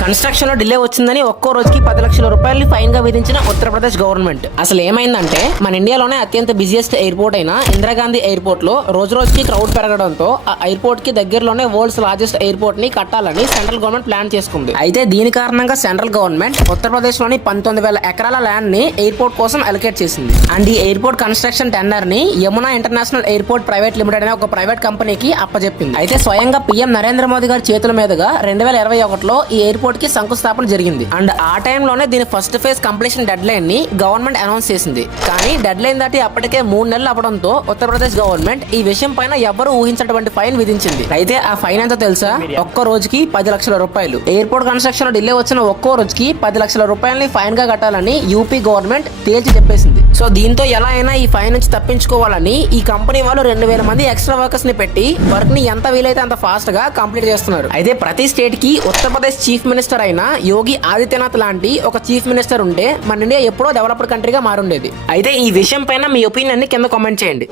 Construction లో delay వచ్చిందని ఒక్కో రోజుకి 10 లక్షల రూపాయలు ఫైన్ గా విధించిన ఉత్తరప్రదేశ్ గవర్నమెంట్. అసలు ఏమైందంటే మన ఇండియాలోనే అత్యంత బిజియెస్ట్ ఎయిర్పోర్ట్ అయిన ఇందిరాగాంధీ ఎయిర్పోర్ట్ లో రోజు రోజుకి క్రౌడ్ పెరగడంతో ఆ ఎయిర్పోర్ట్ కి దగ్గరలోనే వరల్డ్స్ లార్జెస్ట్ ఎయిర్పోర్ట్ ని కట్టాలని సెంట్రల్ గవర్నమెంట్ ప్లాన్ చేసుకుంది. అయితే దీని కారణంగా సెంట్రల్ గవర్నమెంట్ ఉత్తరప్రదేశ్ లోని 19,000 ఎకరాల ల్యాండ్ ని ఎయిర్పోర్ట్ కోసం అలొకేట్ చేసింది. అండ్ ఈ ఎయిర్పోర్ట్ కన్స్ట్రక్షన్ టెండర్ ని Yamuna international airport private limited అనే ఒక ప్రైవేట్ కంపెనీకి అప్పచెప్పింది. అయితే స్వయంగా పీఎం నరేంద్ర మోదీ గారి చేతుల మీదుగా 2021లో ఈ ఎయిర్పోర్ట్ కి శంకుస్థాపన జరిగింది. అండ్ ఆ టైంలోనే దీని first phase completion dead line ని గవర్నమెంట్ అనౌన్స్ చేసింది. కానీ డెడ్ లైన్ దాటి అప్పటికే 3 నెలలు అవ్వడంతో ఉత్తరప్రదేశ్ గవర్నమెంట్ ఈ విషయం పైన ఎవ్వరూ ఊహించినటువంటి ఫైన్ విధించింది. అయితే ఆ ఫైన్ ఎంతో తెలుసా? ఒక్క రోజుకి 10 లక్షల రూపాయలు. ఎయిర్పోర్ట్ కన్స్ట్రక్షన్ డిలే వచ్చిన ఒక్కో రోజుకి 10 లక్షల రూపాయలని ఫైన్ గా కట్టాలని యూపీ గవర్నమెంట్ తేల్చి చెప్పేసింది. సో దీంతో ఎలా అయినా ఈ ఫైన్ నుంచి తప్పించుకోవాలని ఈ కంపెనీ వాళ్ళు 2,000 మంది ఎక్స్ట్రా వర్కర్స్ ని పెట్టి వర్క్ ని ఎంత వీలైతే అంత ఫాస్ట్ గా కంప్లీట్ చేస్తున్నారు. అయితే ప్రతి స్టేట్ కి ఉత్తరప్రదేశ్ చీఫ్ మినిస్టర్ అయిన యోగి ఆదిత్యనాథ్ లాంటి ఒక చీఫ్ మినిస్టర్ ఉంటే మన ఇండియా ఎప్పుడో డెవలప్డ్ కంట్రీగా మారుండేది. అయితే ఈ విషయం పైన మీ ఒపీనియన్ ని కింద కామెంట్ చేయండి.